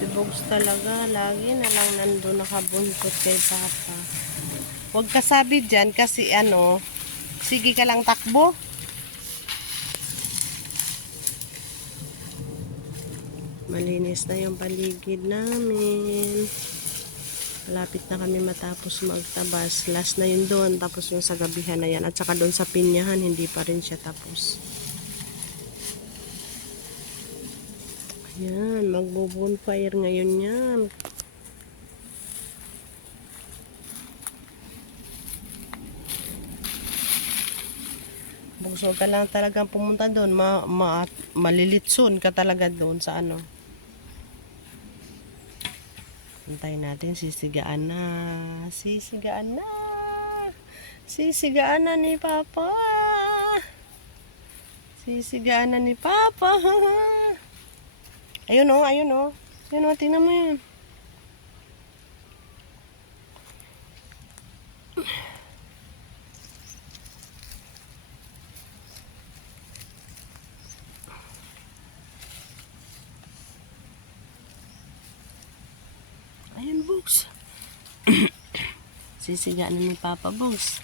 Si Bugs talaga, lagi na lang nandun nakabuntot kay Papa. Huwag ka sabi dyan kasi ano, sige ka lang takbo. Malinis na yung paligid namin. Malapit na kami matapos magtabas. Last na yun doon, tapos yung sa gabihan na yan. At saka doon sa pinyahan, hindi pa rin siya tapos. Ayan, magbo-bonfire ngayon yan. Bugso ka lang talagang pumunta doon. Malilitson ka talaga doon sa ano. Hintayin natin, sisigaan na. Sisigaan na. Sisigaan na ni Papa. Sisigaan na ni Papa. Ayun o, ayun o. Ayun o, tingnan mo yun. Ayun, Bugs. Sisigaan na ni Papa, Bugs.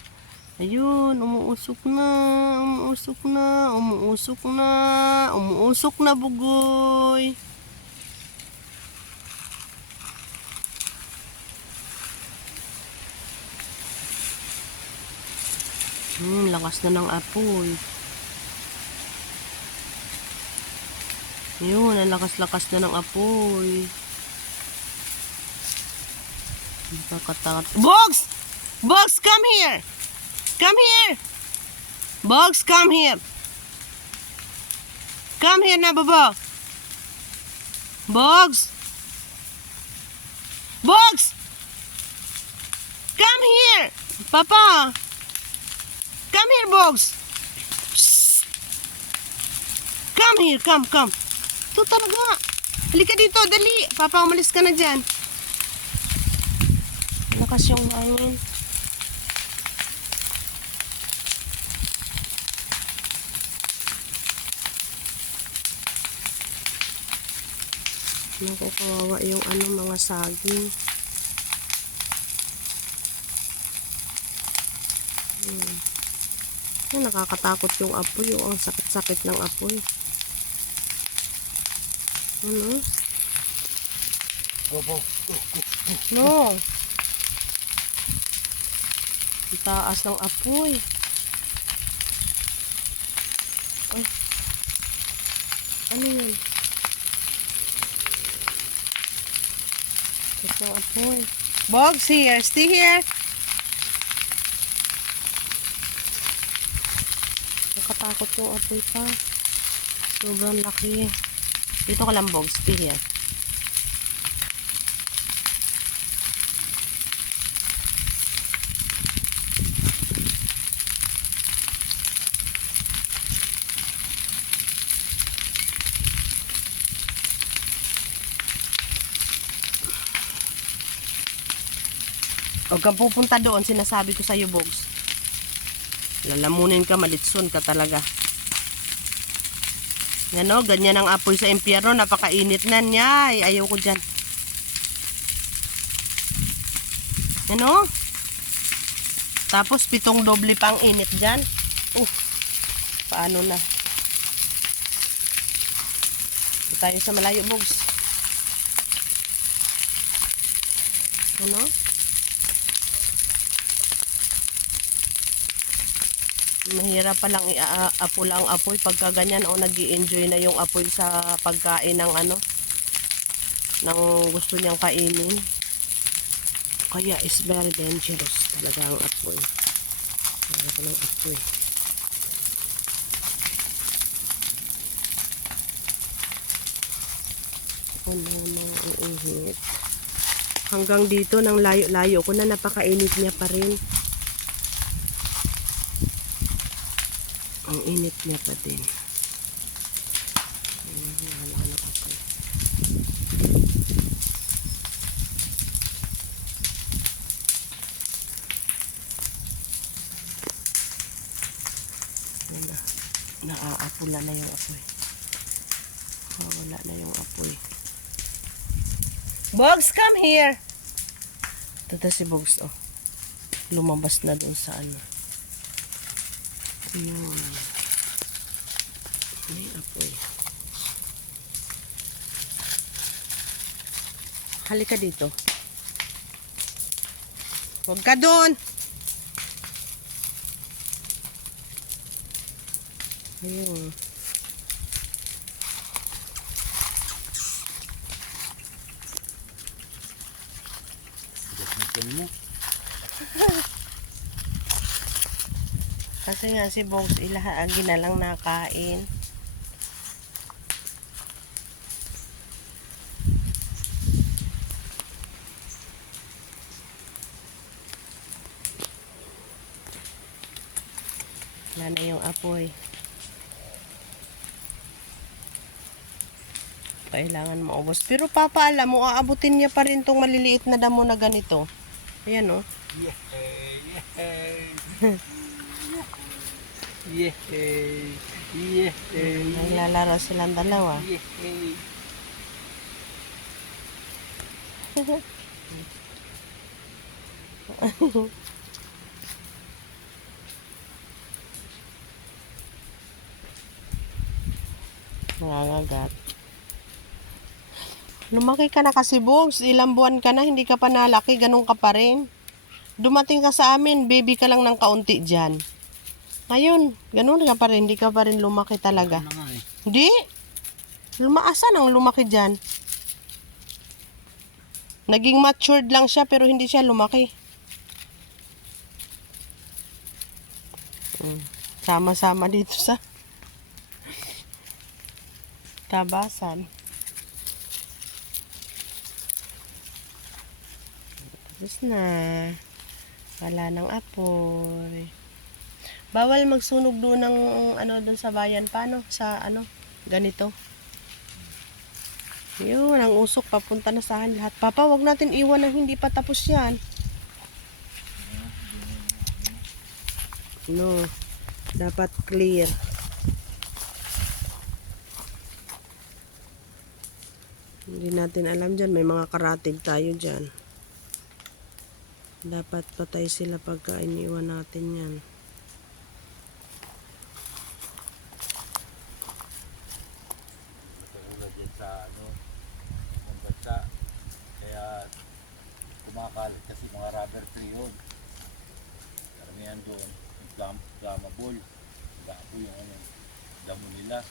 Ayun, umuusok na. Umuusok na. Umuusok na. Umuusok na, bugoy. Lakas na ng apoy. Ayun, ang lakas-lakas na ng apoy. Nakakatakot. Bugs! Bugs, come here! Come here! Bugs, come here! Come here na, baba! Bugs! Bugs! Come here! Papa! Come here, Bugs! Shh. Come here, come. Ito talaga. Halika dito, dali. Papa, umalis ka na dyan. Lakas yung hangin. Naku, kawawa yung mga saging. Nakakatakot yung apoy. Ang sakit-sakit ng apoy. Ano? No. Ang taas ng apoy. Ay. Ano yun? Taas ng apoy. Bugs here. Stay here. Nakatakot yung apoy pa. Sobrang laki. Dito ka lang, Bugs. Stay here. Huwag kang pupunta doon, sinasabi ko sa'yo, Bugs. Lalamunin ka, malitson ka talaga. Yan o, ganyan ang apoy sa impyerno, napakainit na niya. Ay, ayaw ko dyan. Yan o. Tapos, 7 doble pang init dyan. Paano na? Dito tayo sa malayo, Bugs. Ano? Mahirap palang i-apula ang apoy pagka ganyan o nag-i-enjoy na yung apoy sa pagkain ng ng gusto niyang kainin. Kaya is very dangerous talaga ang apoy. Ito ng apoy. Ang init. Hanggang dito ng layo-layo ko na, napakainit niya pa rin. Ang init niya pa din. Wala na ako. Naaapula na yung apoy. Wala na yung apoy. Bugs, come here! Ito si Bugs, oh. Lumabas na doon sa ano. Yun. May apoy. Halika dito. Huwag ka doon! Ayun. Kasi nga si Bogs ilahagi na lang nakain. Wala na yung apoy. Kailangan maubos. Pero papa, alam mo, aabutin niya pa rin tong maliliit na damo na ganito. Ayan, oh. Naglalaro silang dalawa. Nangangagat. Lumaki ka na kasi, Bogs. Ilang buwan ka na, hindi ka pa nalaki, ganun ka pa rin. Dumating ka sa amin, baby ka lang ng kaunti dyan. Ngayon, ganun ka pa rin, hindi ka pa rin lumaki talaga. Hindi. Lumaasan ang lumaki dyan. Naging matured lang siya, pero hindi siya lumaki. Sama-sama dito sa tabasan. Tapos na. Wala nang apoy. Bawal magsunog doon ng ano doon sa bayan paano sa ano ganito. Yun, ang usok papunta na sa akin lahat. Papa, wag natin iwan ng hindi pa tapos yan. No. Dapat clear. Hindi natin alam dyan. May mga karatig tayo dyan. Dapat patay sila pagka iniwan natin yan. Katulad yan sa ano, ng bansa. Kaya kumakalat kasi mga rubber tree yun. Karamihan doon, flammable. Gapo yung ano, damo nila.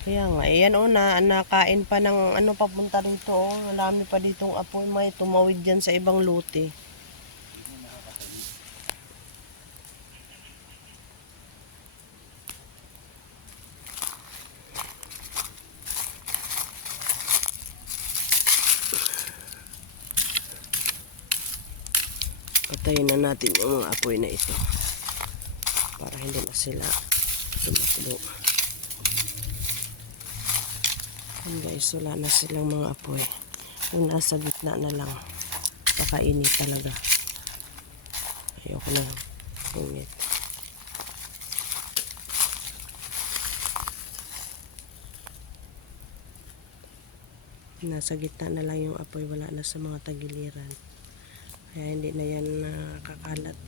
Kaya nga, ayan o, nakain pa ng ano papunta rito o. Marami pa ditong apoy, may tumawid dyan sa ibang lote. Patayin na natin yung mga apoy na ito. Para hindi na sila tumakbo. Yan guys, wala na silang mga apoy. Yung nasa gitna na lang. Pakainit talaga. Ayoko na init. Nasa gitna na lang yung apoy. Wala na sa mga tagiliran. Kaya hindi na yan nakakalat.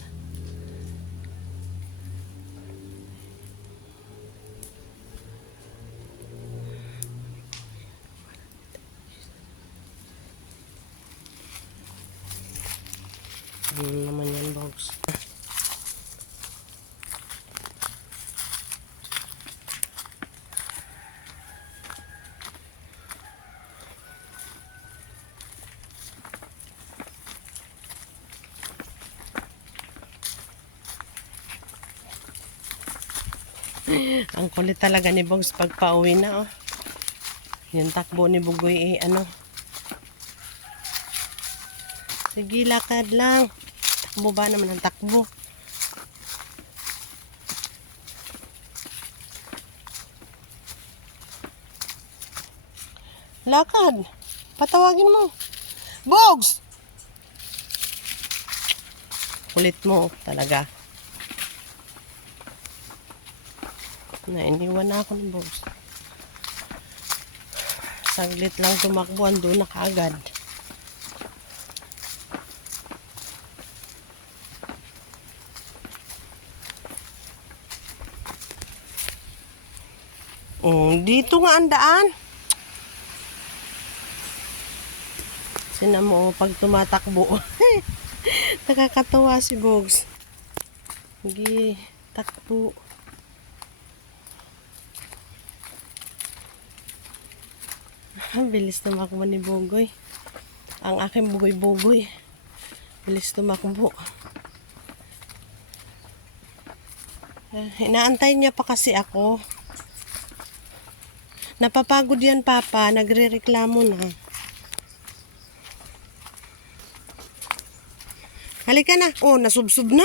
Ano naman yan, Bogs? Ang kulit talaga ni Bogs pag pauwi na, oh. Yung takbo ni Bugoy, ano. Sige, lakad lang. Takbo ba naman ang takbo? Lakad. Patawagin mo. Bogs! Kulit mo talaga. Na, iniwan na ako ng Bogs. Saglit lang tumakbo, ando na kaagad. Dito nga ang daan. Sinan mo pag tumatakbo. Nakakatawa si Bogs. Sige, takbo. Ang bilis tumakbo ni Bugoy. Ang aking bugoy-bugoy. Bilis tumakbo. Inaantay niya pa kasi ako. Napapagod yan, Papa. Nagre-reklamo na. Halika na. Oh, nasubsob na.